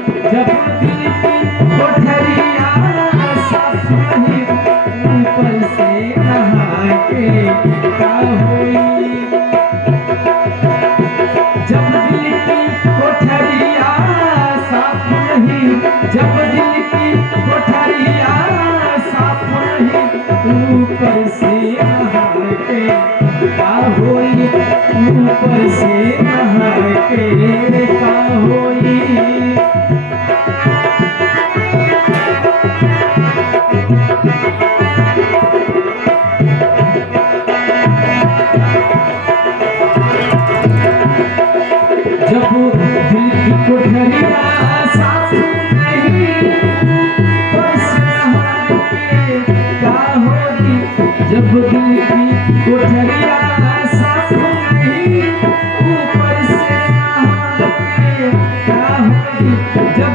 जब दिल की कोठरिया साफ नहीं ऊपर से नहा के का होई। जब दिल की कोठरिया साफ नहीं, जब दिल की कोठरिया साफ नहीं ऊपर से नहा के का होई, ऊपर से नहा के का होई। जब दिल की कोठरिया साफ नहीं ऊपर से नहा के का होई। जब दिल की कोठरिया साफ नहीं ऊपर से नहा के का होई। जब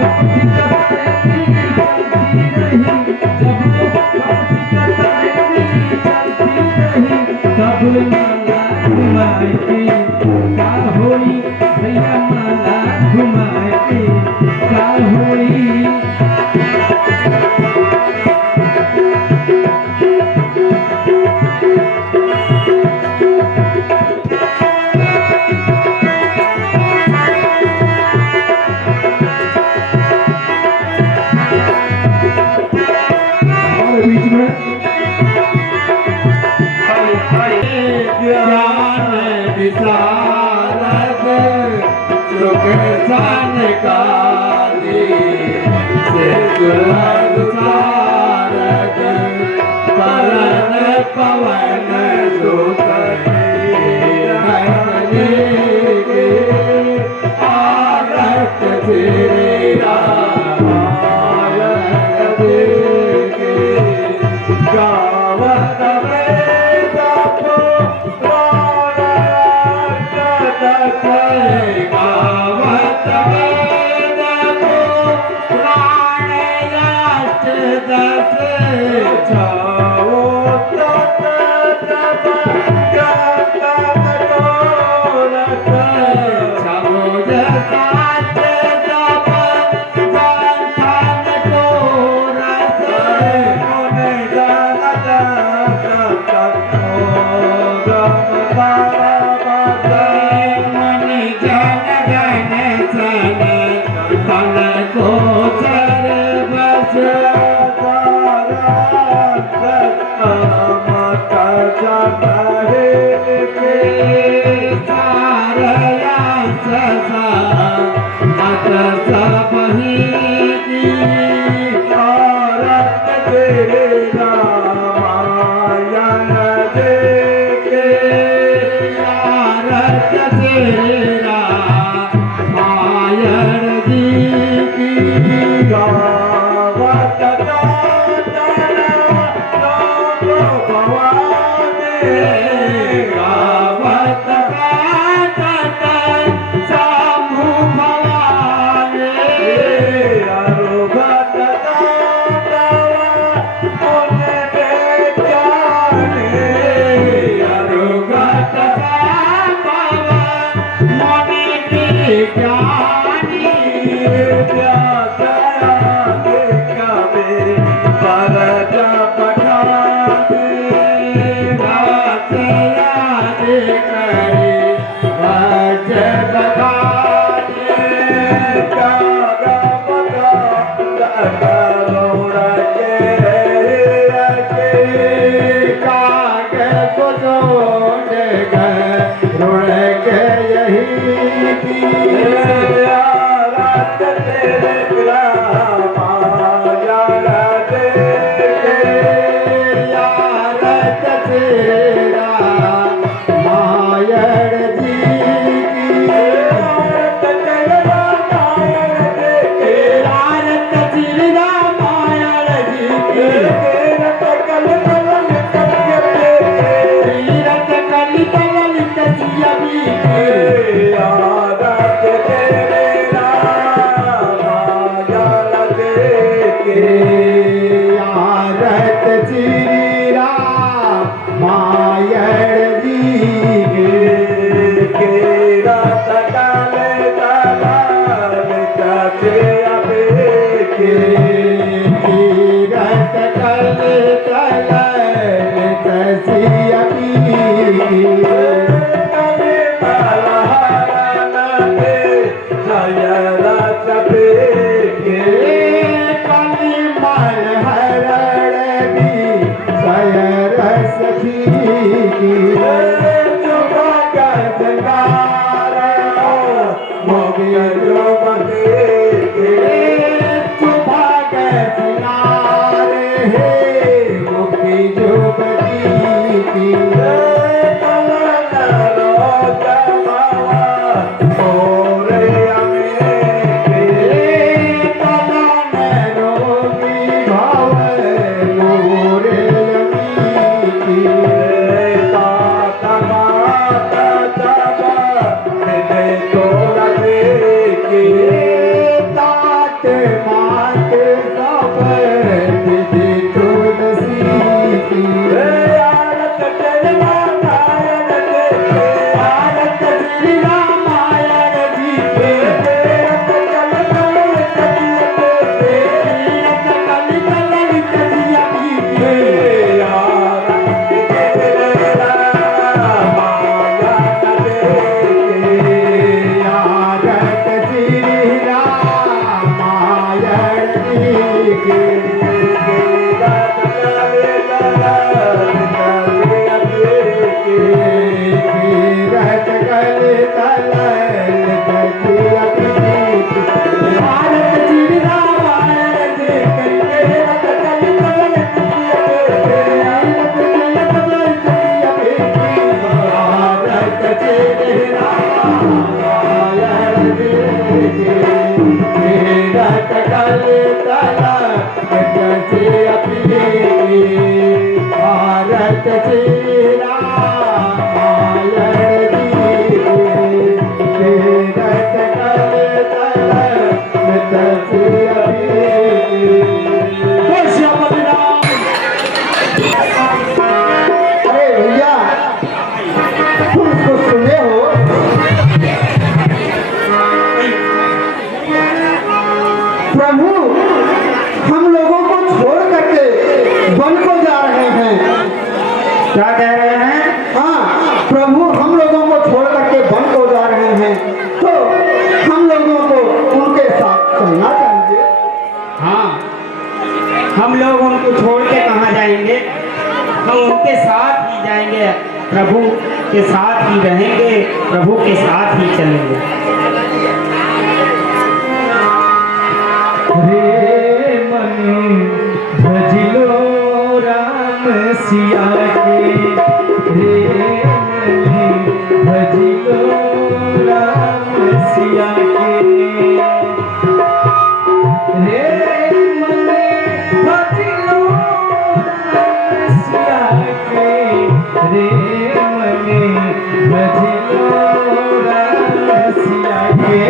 कपटी कतरनी चलती रही, जब कपटी कतरनी चलती रही तब माला घुमा के का होई। भैया माला घुमा के का होई। बीच में ज्ञान विशारद सुख संकाली से दुर्लभ सारद परन पवन सुत आरत श्री रामायण गावत प्रभु हम लोगों को छोड़ करके वन को जा रहे हैं। क्या कह रहे हैं? हाँ प्रभु हम लोगों को छोड़ करके वन को जा रहे हैं, तो हम लोगों को उनके साथ चलना चाहिए। हाँ हम लोग उनको छोड़ के कहाँ जाएंगे, हम उनके साथ ही जाएंगे, प्रभु के साथ ही रहेंगे, प्रभु के साथ ही चलेंगे। रे मन भजलो राम सिया के, रे मन भजलो राम सिया के, रे मन भजलो राम सिया के, रे मन भजलो राम सिया के।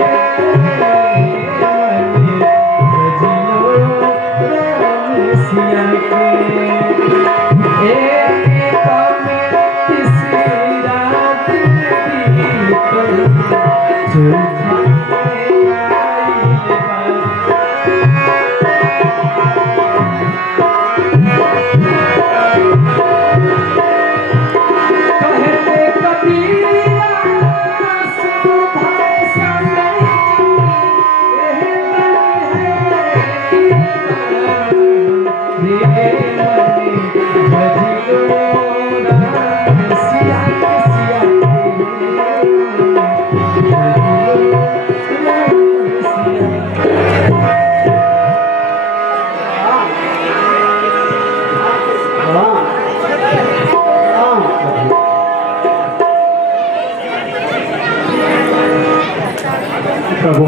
प्रभु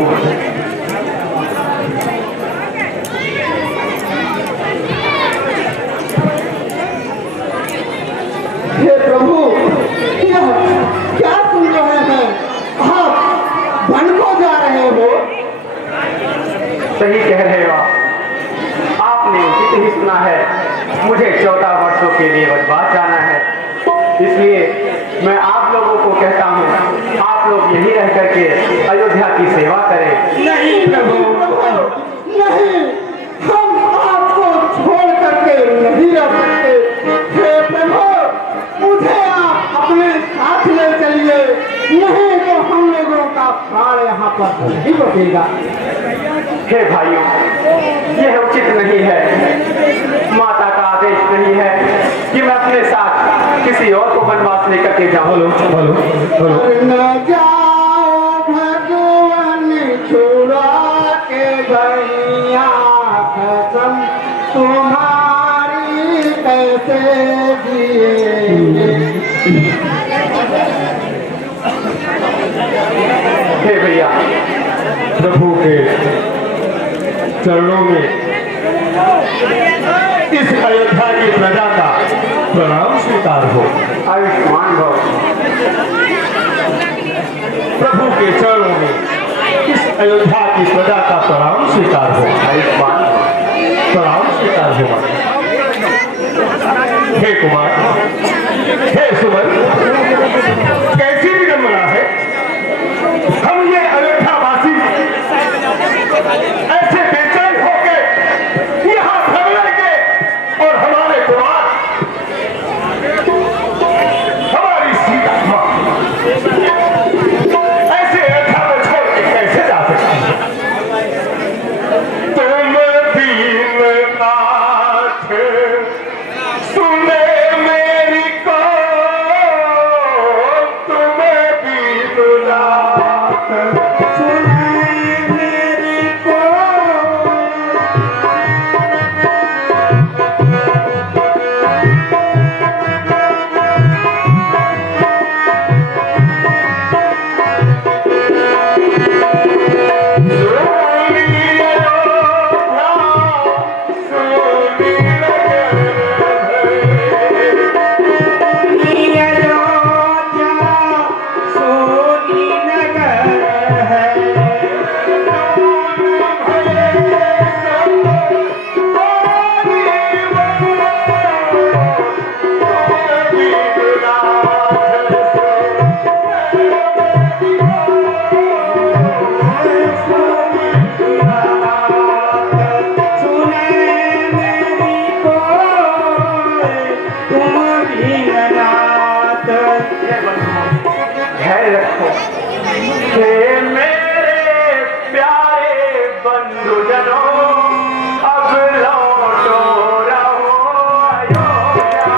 हे प्रभु क्या सुन रहे हैं आप? वन को जा रहे हो? सही कह रहे हो आपने उचित ही सुना है। मुझे 14 वर्षों के लिए वनवास जाना है, इसलिए मैं आप लोगों को कहता हूँ आप लोग यहीं रह करके अयोध्या की सेवा करें। नहीं प्रभु नहीं, हम आपको छोड़ करके नहीं रह सकते। हे प्रभु, मुझे आप अपने साथ ले चलिए, नहीं तो हम लोगों का प्राण यहाँ पर नहीं बचेगा। हे भाइयों, यह उचित नहीं है। माता का आदेश नहीं है कि मैं अपने साथ किसी और को वनवास लेकर के जाऊं। बोलो बोलो बोलो। न जाओ भगवान छुड़ा के गैया कसम, तुम्हारी कैसे जिएंगे। हे भैया, प्रभु के चरणों में इस अयोध्या की प्रजा का प्रणाम स्वीकार हो। आयुष्मान भव। प्रभु के चरणों में इस अयोध्या की प्रजा का प्रणाम स्वीकार हो। आयुष्मान भव। प्रणाम स्वीकार हो। हे कुमार, हे सुमन, कैसी विडंबना है। हम ये अयोध्यावासी ऐसे बेचैन होके यहाँ भगलेंगे और हमारे कुमार, हमारी सीता माँ ऐसे अयोध्या को छोड़ के कैसे जा सकते हैं। तुम दीननाथ सुने मेरी को, तुम दीननाथ सुने मेरी को, सोनी नगर है। सुने मेरी कोई, तुम दीननाथ। धैर्य रखो। हे मेरे प्यारे बंधुजनों, अब लौटो रहो अयोध्या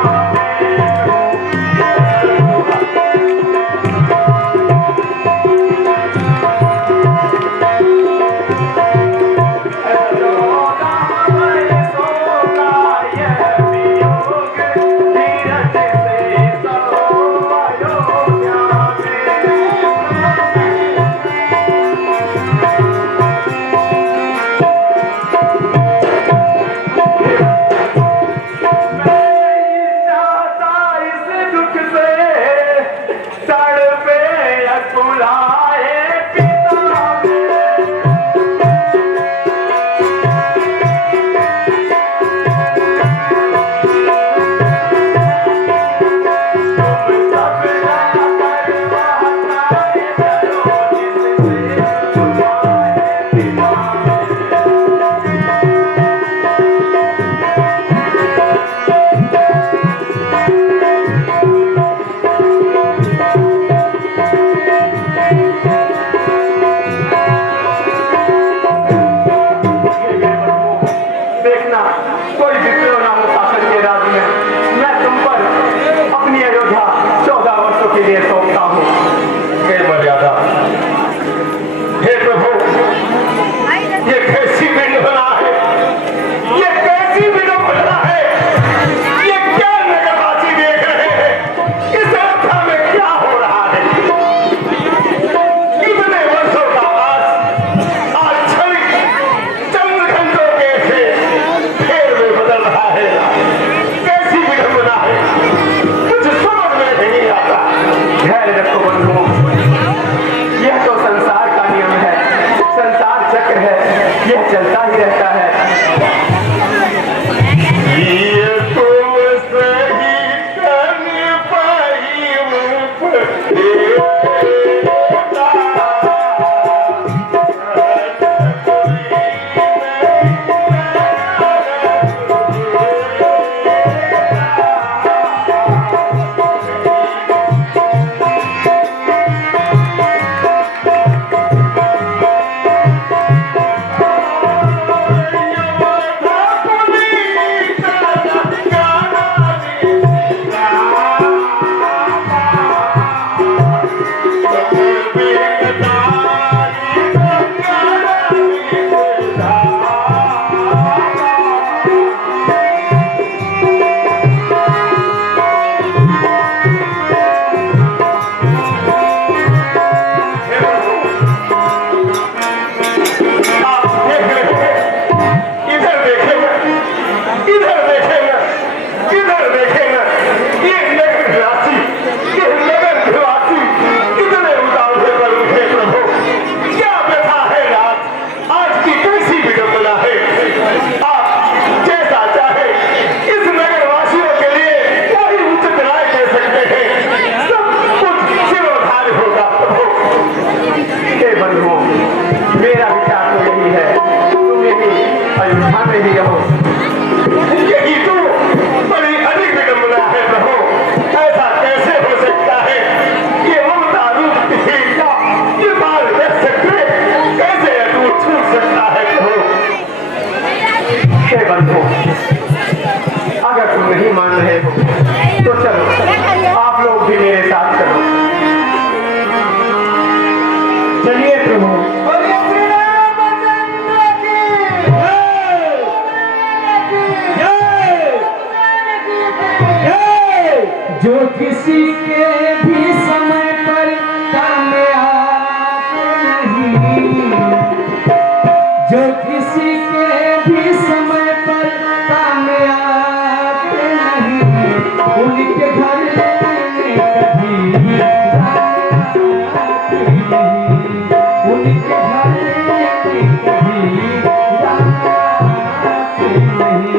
बनी ही रहो। यही तो बड़ी अधिक विडंबना है प्रभु। ऐसा कैसे हो सकता है? ये ममता रूप विहीनता, ये बाल कैसे अटूट छूट सकता है प्रभु? हे बंधु, अगर तुम नहीं मान रहे हो तो चलो आप लोग भी मेरे साथ चलो। चलिए प्रभु। जो किसी के भी समय पर काम आते नहीं, जो किसी के भी समय पर काम आते नहीं, उनके घर में कभी जाते नहीं, उनके घर में कभी जाते नहीं।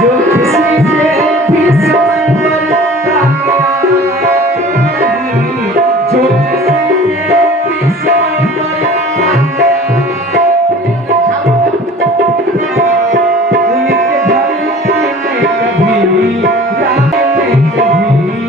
जो किसी के भी समय पर काम आते नहीं, जो किसी के भी समय पर काम उनके घर में कभी जाते नहीं।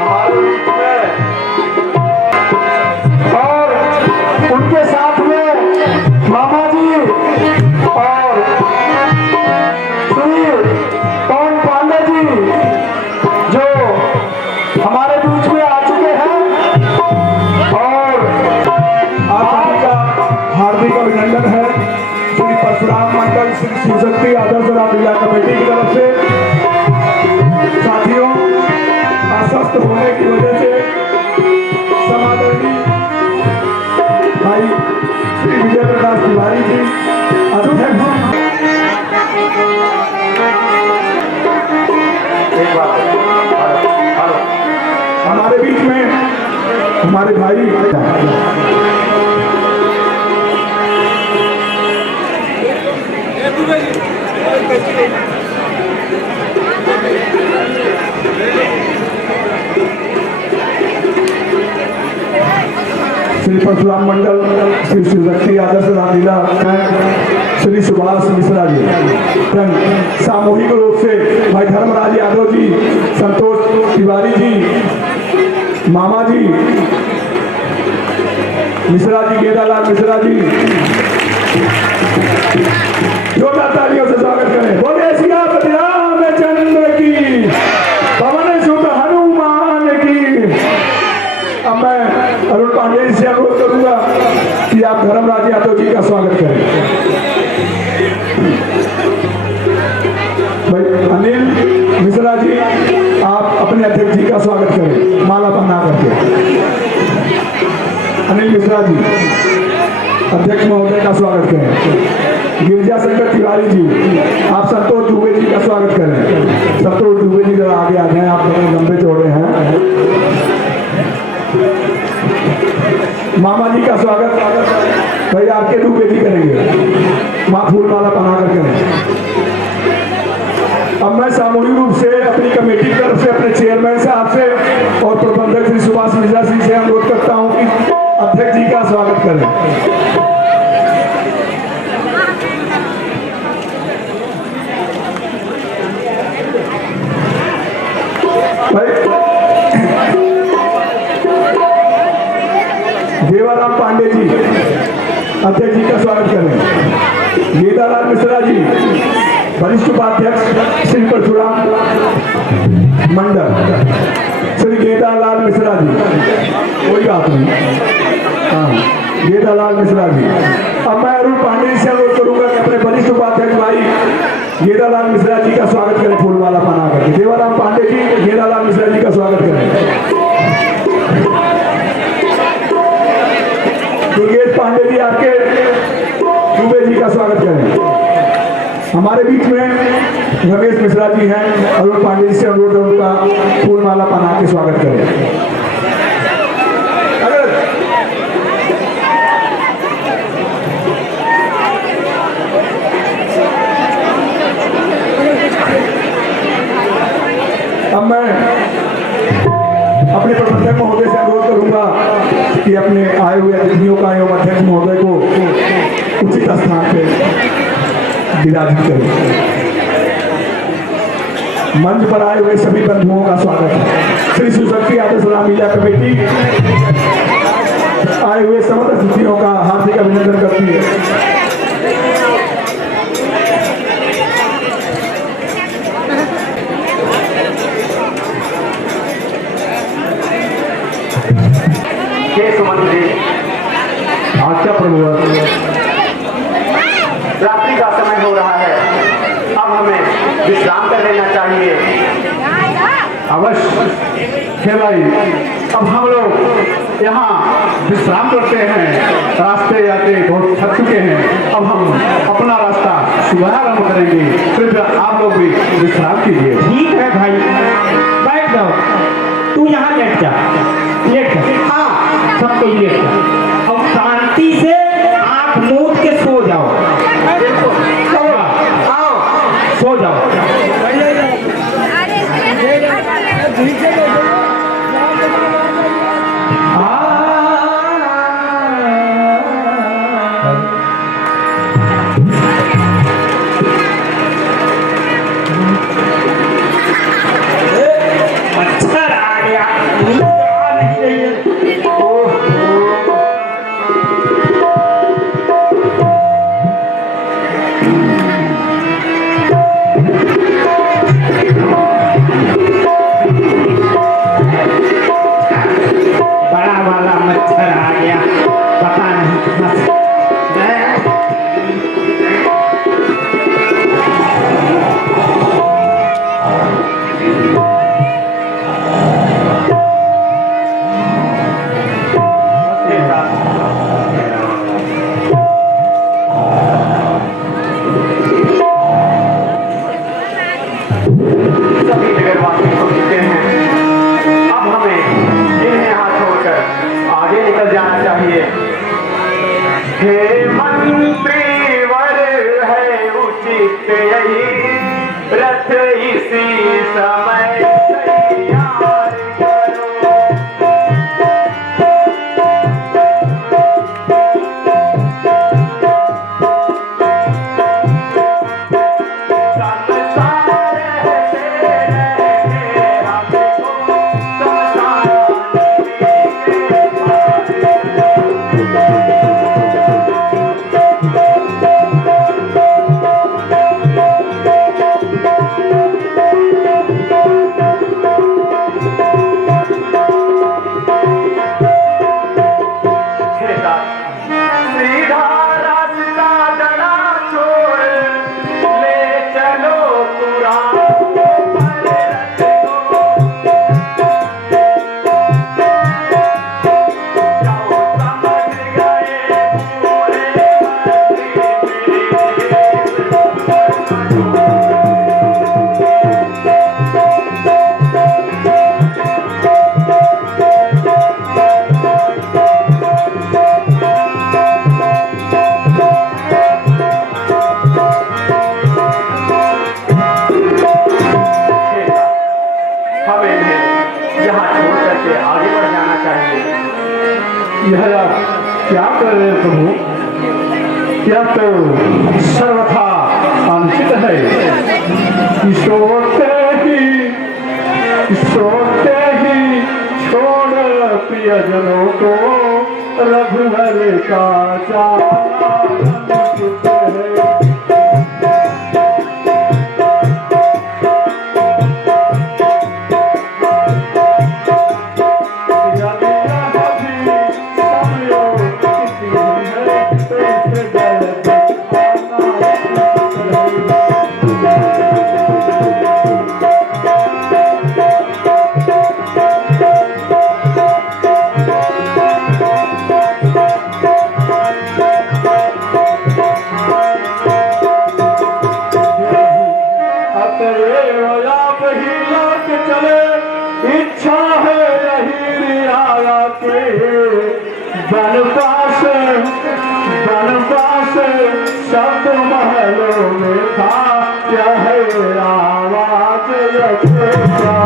हमारे बीच में और उनके साथ में मामा जी और श्री पवन पांडे जी जो हमारे बीच में आ चुके हैं, और आप सभी का हार्दिक अभिनंदन है। श्री परशुराम मंडल श्री शिवशक्ति आदर्श रामलीला कमेटी की तरफ से। साथियों, अस्वस्थ होने की वजह से समादरणीय भाई श्री विजय प्रकाश तिवारी जी अध्यक्ष एक बात हेलो हमारे बीच में हमारे भाई श्री परशुराम मंडल श्री शिवशक्ति आदर्श रामलीला श्री सुभाष मिश्रा जी, सामूहिक रूप से भाई धर्मराज यादव जी, संतोष तिवारी जी, मामा जी मिश्रा जी, गेदालाल मिश्रा जी, जोरदार तालियों से स्वागत करें। बोले सियापति रामचंद्र की, पवन सुत हनुमान की। अब मैं अरुण पांडे जी से अनुरोध करूंगा कि आप धर्मराज यादव जी का स्वागत करें। भाई अनिल मिश्रा जी, आप अपने अध्यक्ष जी का स्वागत करें माला पहना करके। अनिल मिश्रा जी अध्यक्ष महोदय का स्वागत करें। गिरजा शंकर तिवारी जी, आप संतोष दुबे जी का स्वागत करें। संतोष दुबे जी जरा आगे आ जाए, आप बड़े लंबे चौड़े हैं। मामा जी का स्वागत भाई आपके दुबे जी करेंगे, माँ फूल माला पहना कर करें। अब मैं सामूहिक रूप से अपनी कमेटी की तरफ से अपने चेयरमैन साहब से और प्रबंधक श्री सुभाष मिश्रा जी से अनुरोध करता हूं कि अध्यक्ष जी का स्वागत करें। देवाराम पांडे जी अध्यक्ष जी का स्वागत करें। गेदालाल मिश्रा जी वरिष्ठ उपाध्यक्ष श्री परशुराम मंडल श्री गेदालाल मिश्रा जी, कोई बात नहीं, हाँ गेदालाल मिश्रा जी। अब मैं अरुण पांडे जी से अनुरोध करूंगा कि अपने वरिष्ठ उपाध्यक्ष भाई गेदालाल मिश्रा जी का स्वागत करें फूलमाला पहना करके। देवाराम पांडे जी गेदालाल मिश्रा जी का स्वागत करें। सुरेश पांडे जी आपके दुबे जी का स्वागत करें। हमारे बीच में रमेश मिश्रा जी हैं, अरुण पांडे जी से अनुरोध है उनका फूल माला पहना के स्वागत करें। अब मैं अपने प्रबंधक महोदय से अनुरोध करूंगा कि अपने आए हुए अतिथियों का एवं अध्यक्ष महोदय को उचित स्थान पे विराजित करें। मंच पर आए हुए सभी बंधुओं का स्वागत है। श्री सुशक्ति आदर्श रामलीला कमेटी आए हुए समस्त अतिथियों का हार्दिक अभिनंदन करती है। सुमंत्री आज्ञा प्रभु। रात्रि का समय हो रहा है, अब हमें विश्राम कर लेना चाहिए। अवश्य है भाई, अब हम लोग यहाँ विश्राम करते हैं। रास्ते जाते बहुत थक चुके हैं, अब हम अपना रास्ता शुभारंभ करेंगे। कृपया आप लोग भी विश्राम कीजिए। ठीक है भाई, बैठ जाओ। तू यहाँ लेट जा, लेट जा। हाँ, सब कोई लेट जा। अब शांति से आंख मूंद के सो जाओ। सो जाओ। मच्छर आ गया, नींद आ नहीं रही है। बड़ा वाला मच्छर आ गया, पता नहीं कहाँ से। सभी नगरवासी हो चुके हैं, अब हमें इन्हें यहाँ छोड़कर आगे निकल जाना चाहिए। हे मंत्री वर है उचित यही, रथ इसी समय तैयार करो। सीधा रास्ता डरा छोड़ ले चलो हमें इन्हें यहाँ छोड़ करके आगे बढ़ जाना चाहिए। यह आप क्या कर रहे हैं प्रभु? क्या तो सर्वथा अनुचित है। सोते ही छोड़ प्रियजनों को रघुवर का जाना अनुचित है। इच्छा है यही रियाया के बनपास शब्द महलों में था यह आवाज रखेगा।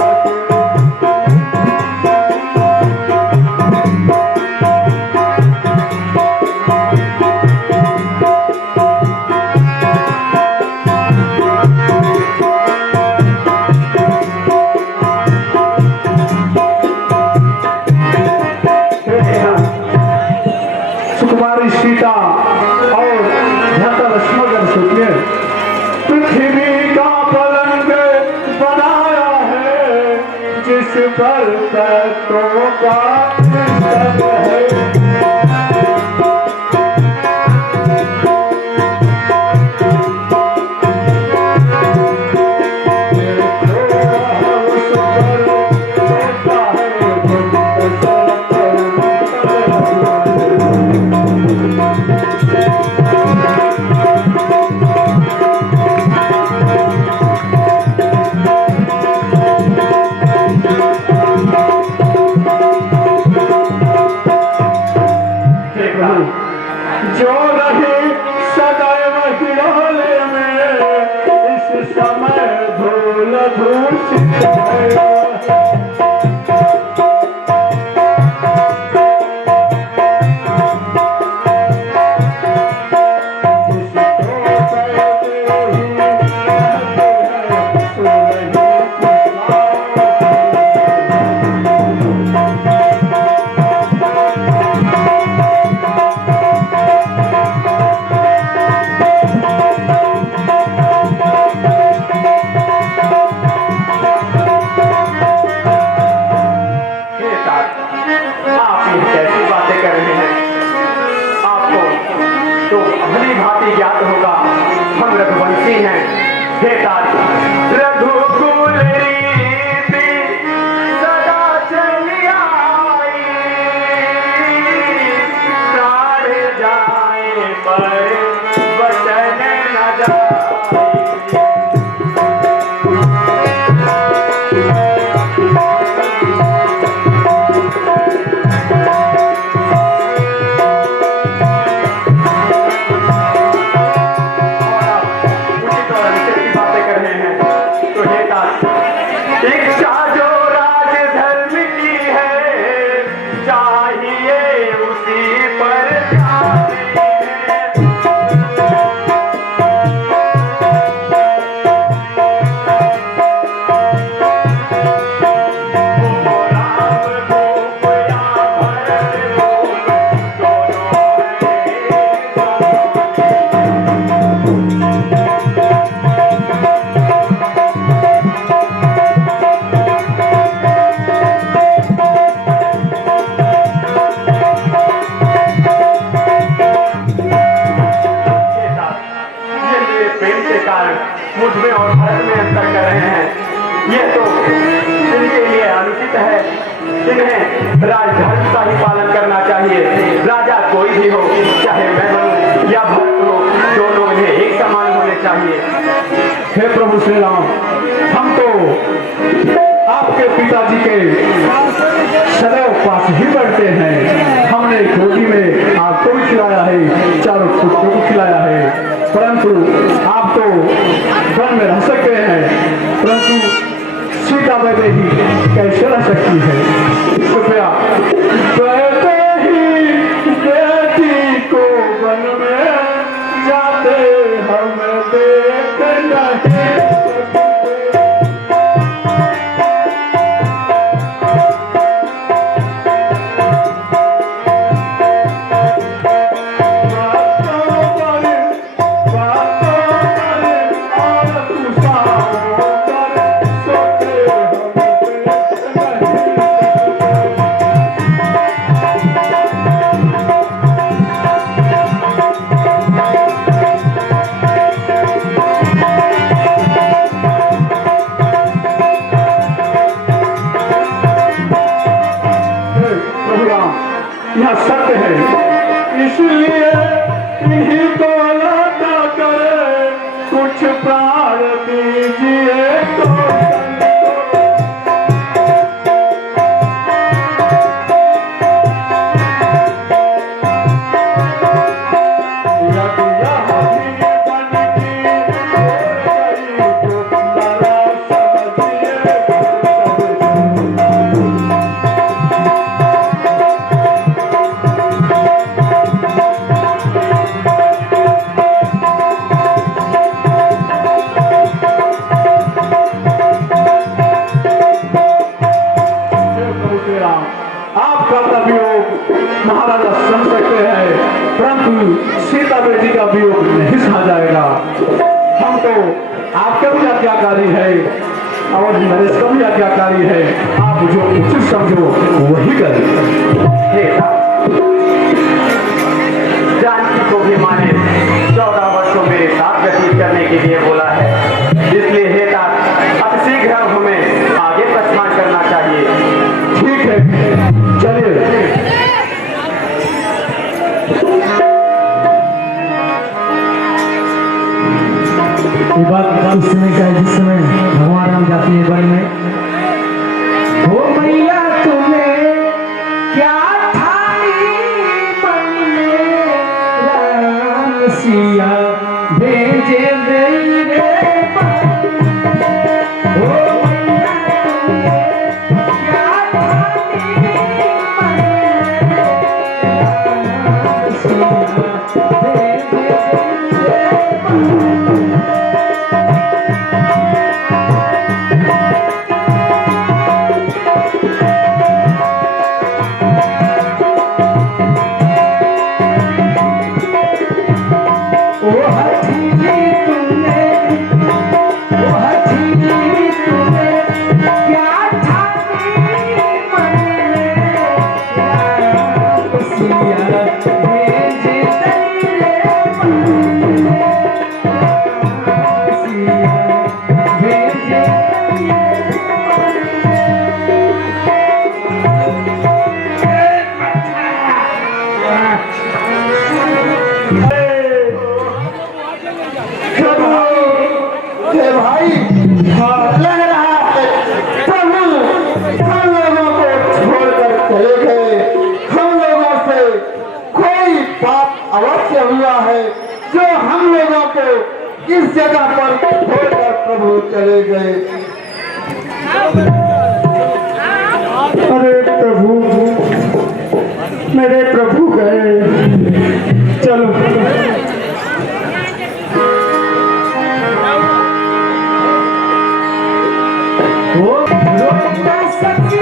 सुकुमारी सीता और धृतराष्ट्र सुखने पृथ्वी का पलंग बनाया है जिस पर तत्वों का चिंतन है। जो रही सदैव हिरोले में इस समय धूल धूसित है। भली भांति ज्ञात होगा हम रघुवंशी हैं। हे तात रघुकुल रीति सदा चली आई प्राण जाए पर वचन न जाए। इच्छा जो राज धर्म की है चाहिए उसी पर ध्यान मुझ में और भरत में अंतर कर रहे हैं। यह तो इनके लिए अनुचित है। इन्हें राजधर्म का ही पालन करना चाहिए। राजा कोई भी हो, चाहे मैं बनूं या भरत हो, दोनों इन्हें एक समान होने चाहिए। हे प्रभु श्री राम, हम तो आपके पिताजी के सदैव पास ही बढ़ते हैं। हमने गोदी में आपको भी खिलाया है, चारों पुत्रों को खिलाया है, परंतु आप तो वन में रह सकते हैं, परंतु सीता वैदेही कैसे रह सकती है? कृपया कहते ही बेटी को वन में जाते हम देख नहीं। यह सत्य है, इसलिए इन्हीं को लौटा करे, कुछ प्राण दीजिए तो महाराजा सुन सकते हैं, परंतु सीता बेटी का वियोग नहीं सहा जाएगा। हम तो आपके भी आज्ञाकारी है और नरेश का भी आज्ञाकारी है, आप जो उचित समझो वही करें। हे जानकी को भी माने 14 वर्षों मेरे साथ व्यतीत करने के लिए बोला है, इसलिए हे तात अब शीघ्र हमें आगे प्रस्थान करना चाहिए। ठीक है, चलिए। ये बात उस समय का है जिस समय भगवान राम जाते हैं वन में। हो मैया तुम्हें क्या ठाई मन में, राम सिया भेजे दे रे मन। हो मैया तुम्हें क्या ठाई मन में, राम सिया भेजे दे रे मन। इस जगह पर छोड़कर प्रभु चले गए। अरे प्रभु, मेरे प्रभु गए, चलो। वो रोता सकी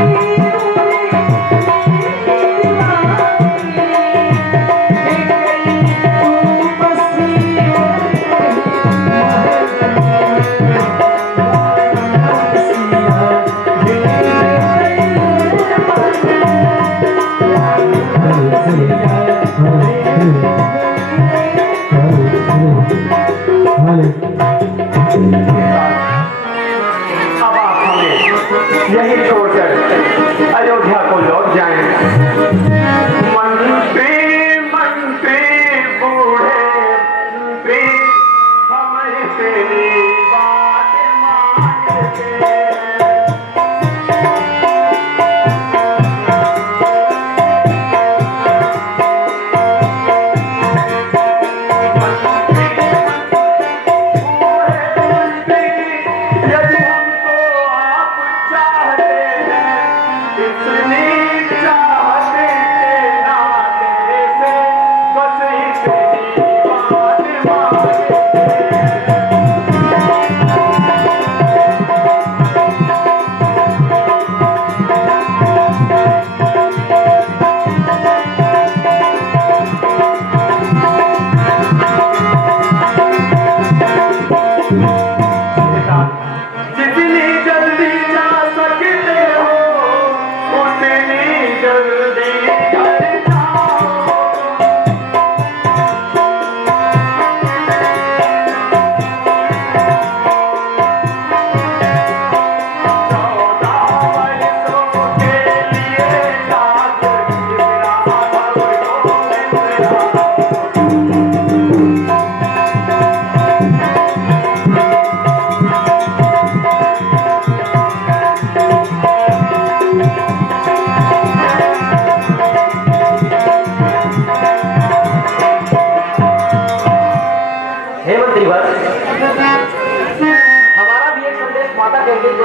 अब आप हमें यही छोड़कर अयोध्या को लौट जाएं। मंत्री मंत्री बूढ़े मंत्री हमें तेरी बात मानते।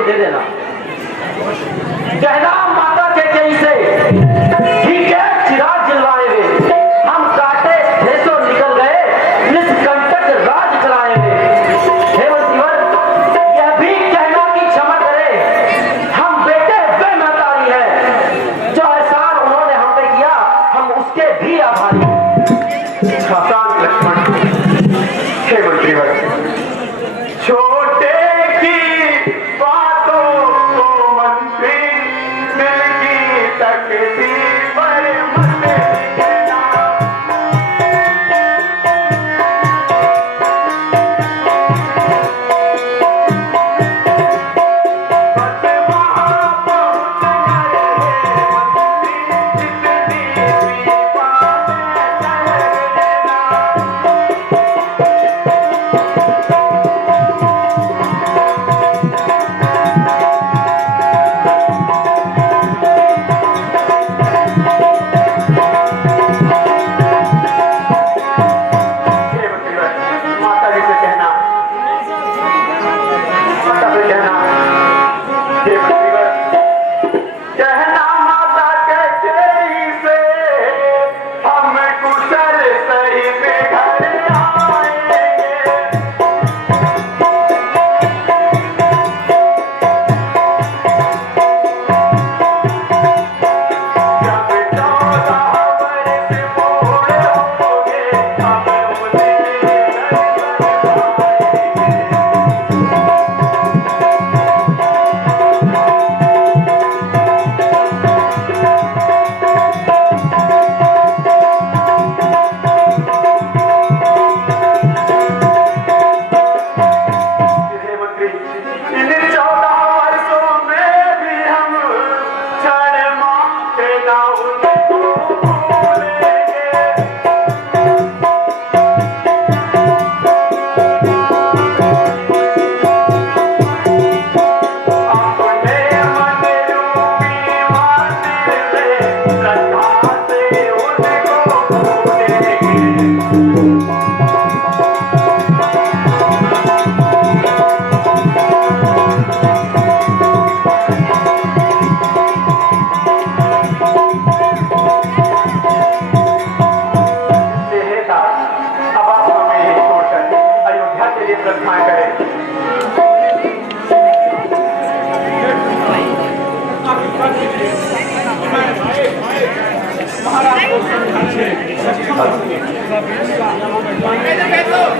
दे देना। कहना माता के कहीं से ठीक है, चिराग जलवाएंगे, हम काटे भेसों निकल गए, निष्कंटक राज चलाएंगे। हेमंत जीवन यह भी कहना की क्षमा करे, हम बेटे बेमहतारी है, जो एहसान उन्होंने हम पे किया हम उसका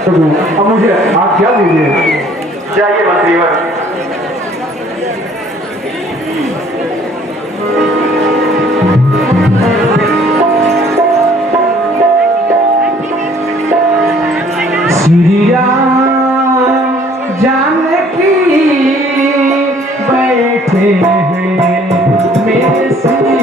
प्रभु अब मुझे आज्ञा दीजिए। जाइए मंत्रीवर। श्री राम जानकी बैठे हैं मेरे श्री